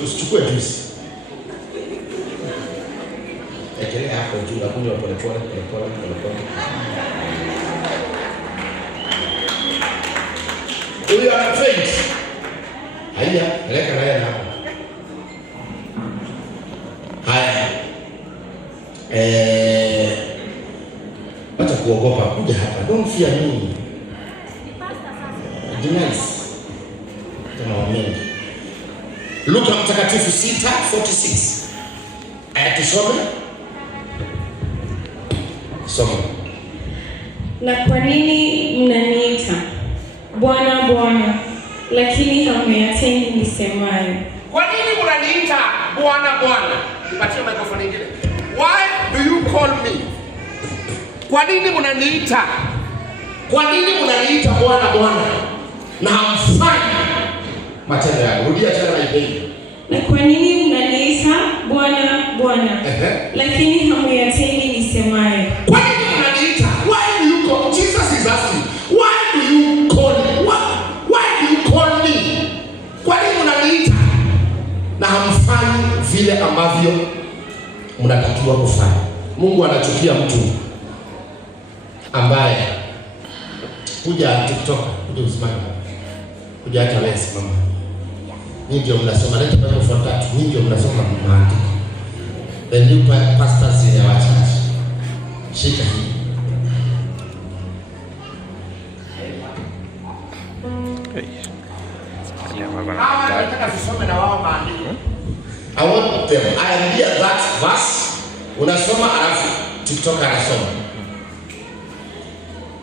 chukua juice. Ekelea hapo juu, akunywa pole pole. Huyu ana faint. Haya, peleka naye hapo. Haya. Acha kuogopa, kuja hapa. Don't fear me. Nice. Tunaomba. Luka Mtakatifu 6:46. Tusome. Soma. Na kwa nini mnaniita Bwana Bwana, lakini hamyatendi nisemayo? Kwa nini mnaniita Bwana Bwana? Nipatie microphone nyingine. Why do you call me? Kwa nini mnaniita? Kwa nini mnaniita Bwana Bwana na hamfanyi matendo yangu? Rudia tena na hii. Na kwa nini mnaniita Bwana Bwana, lakini hamyatendi nisemayo? Kwa nini mnaniita? Why do you call? Jesus is asking. Why do you call me? Why do you call me? Kwa nini mnaniita na hamfanyi vile ambavyo mnatakiwa kufanya? Mungu anachukia mtu ambaye kuja TikTok, kuja usimame. Kuja hata wewe simama. Ninyi ndio mnasoma leta Bible for that. Ninyi ndio mnasoma maandiko. The new pastors in our church. Shika hii. I want them. I am here that verse. Unasoma alafu TikTok anasoma.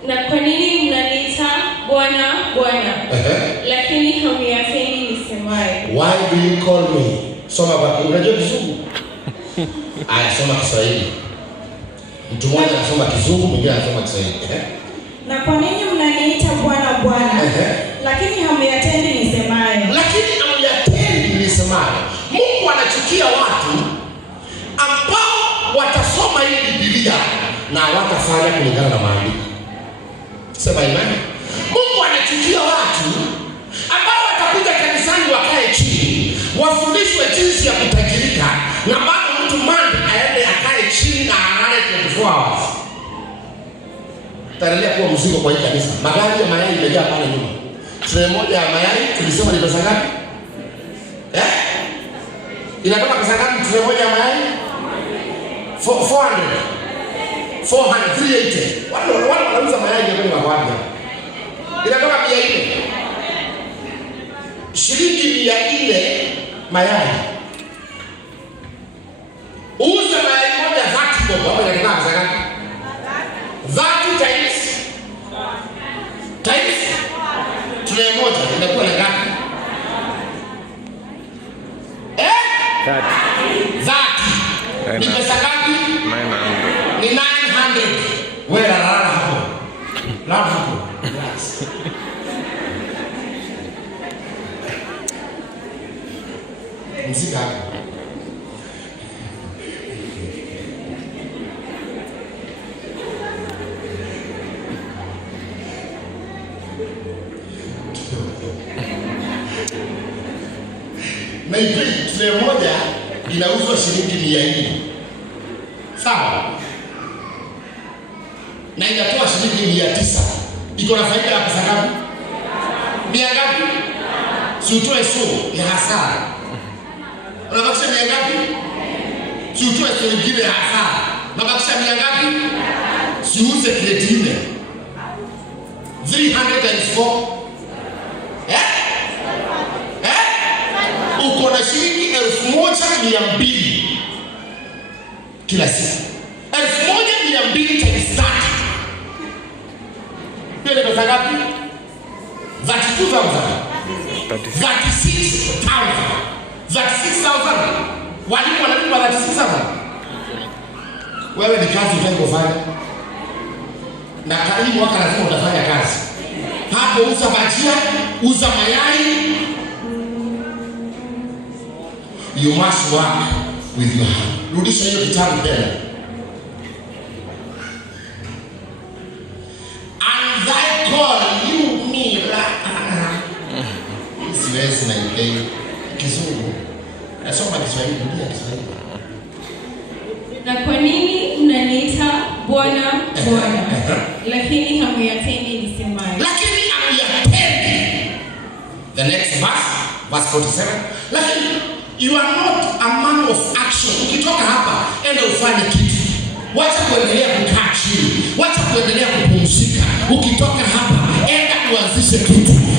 Na kwa nini mnaniita Bwana Bwana, lakini hamyatendi nisemayo? Why do you call me? Soma baki. Unajua Kizungu? Aya, soma Kiswahili. Mtu mmoja anasoma Kizungu, mwingine anasoma Kiswahili. Na kwa nini mnaniita Bwana Bwana, lakini hamyatendi nisemayo? Lakini hamyatendi nisemayo. Mungu anachukia watu ambao watasoma hii Biblia na watafanya kulingana na maandiko. Sema imani. Mungu anachukia watu ambao watakuja kanisani wakae chini, wafundishwe jinsi ya kutajirika, na bado mtu mmoja aende akae chini na alale 24 hours. Taendelea kuwa mzigo kwa hii kanisa. Magari ya mayai imejaa pale nyuma. Tray moja ya mayai tulisema ni pesa ngapi? Inatoka pesa ngapi tray moja ya mayai? 400. 380. Wale wanauza mayai ndio kwa wapi? Inatoka 400. Shilingi 400 mayai. Uza mayai moja 30 bob, hapo inatoka pesa ngapi? 30 times tray moja inakuwa ni ngapi? 30. Ni pesa ngapi? 900. Ni 900. Wewe lala hapo. Lala hapo. Mzika. Na hivi tray moja inauzwa shilingi 400. Sawa? Na inatoa shilingi 900. Iko na faida ya pesa ngapi? 100 ngapi? Si utoe suu ya hasara. Unabakisha 100 ngapi? Si utoe suu nyingine ya hasara. Unabakisha 100 ngapi? Si uze kredi ile. 304. Uko na shilingi 1200 kila siku. 1200 times 30. Ndio pesa ngapi? 32,000. 36,000. 36,000. Walimu wanalipa 36,000. Wewe ni kazi utakayofanya. Na karibu mwaka lazima utafanya kazi. Hapo uza bajia, uza mayai. You must work with your hand. Rudisha hiyo kitabu tena. And thy call you me. Siwezi na ile Kizungu. Kiswahili, rudia Kiswahili. Na kwa nini mnaniita Bwana Bwana, lakini hamuyatendi nisemayo? Lakini hamuyatendi. The next verse 47. Lakini you are not a man of action. Ukitoka hapa, enda ufanye kitu. Wacha kuendelea kukaa chini. Wacha kuendelea kupumzika. Ukitoka hapa, enda uanzishe kitu.